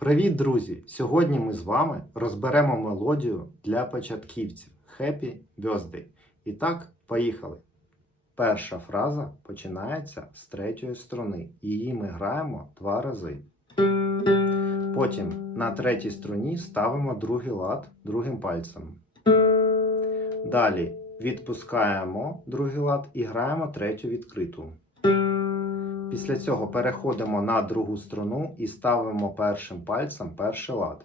Привіт, друзі! Сьогодні ми з вами розберемо мелодію для початківців Happy Birthday. І так, поїхали. Перша фраза починається з третьої струни. Її ми граємо два рази. Потім на третій струні ставимо другий лад другим пальцем. Далі відпускаємо другий лад і граємо третю відкриту. Після цього переходимо на другу струну і ставимо першим пальцем перший лад.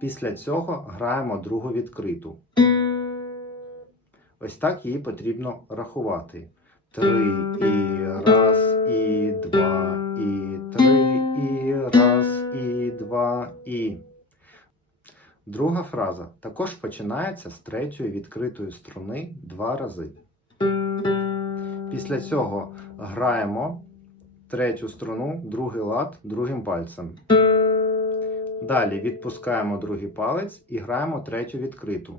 Після цього граємо другу відкриту. Ось так її потрібно рахувати. Три і раз, і два, і три, і раз, і два, і. Друга фраза також починається з третьої відкритої струни два рази. Після цього граємо третю струну, другий лад другим пальцем. Далі відпускаємо другий палець і граємо третю відкриту.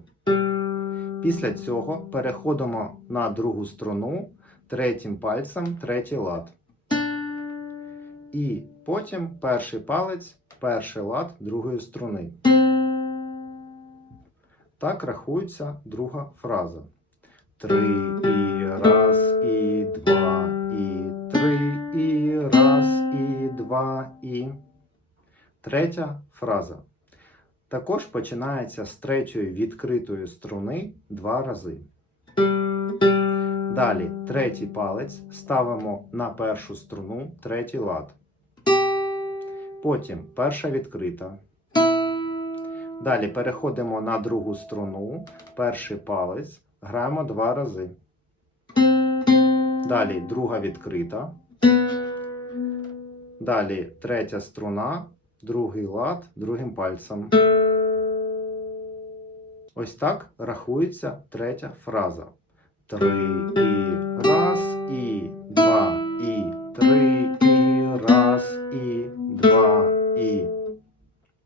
Після цього переходимо на другу струну третім пальцем третій лад. І потім перший палець, перший лад другої струни. Так рахується друга фраза. Три і раз, і два, і три, і раз, і два, і. Третя фраза. Також починається з третьої відкритої струни два рази. Далі третій палець ставимо на першу струну третій лад. Потім перша відкрита. Далі переходимо на другу струну, перший палець, граємо два рази. Далі друга відкрита. Далі третя струна, другий лад другим пальцем. Ось так рахується третя фраза. Три і раз, і два, і три, і раз, і два, і.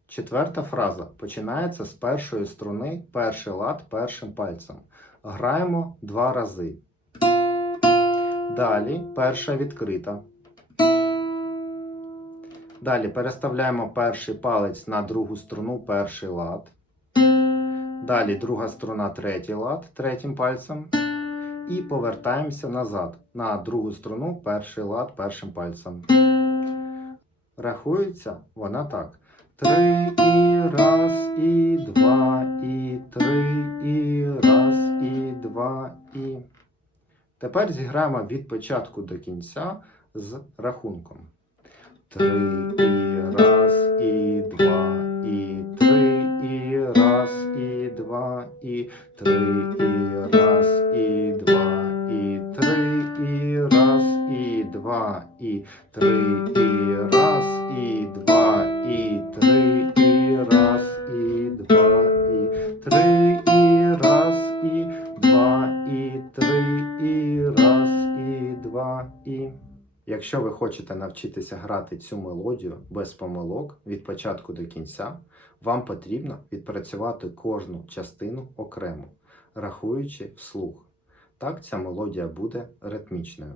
Четверта фраза починається з першої струни, перший лад першим пальцем. Граємо два рази. Далі перша відкрита. Далі переставляємо перший палець на другу струну, перший лад. Далі друга струна, третій лад третім пальцем. І повертаємося назад на другу струну, перший лад першим пальцем. Рахується вона так. Три і раз, і Тепер зіграємо від початку до кінця з рахунком. Три і раз, і два, і три, і раз, і два, і три, і раз, і два, і три, і раз, і два, і три, і раз, і два, і три, Якщо ви хочете навчитися грати цю мелодію без помилок від початку до кінця, вам потрібно відпрацювати кожну частину окремо, рахуючи вслух. Так ця мелодія буде ритмічною.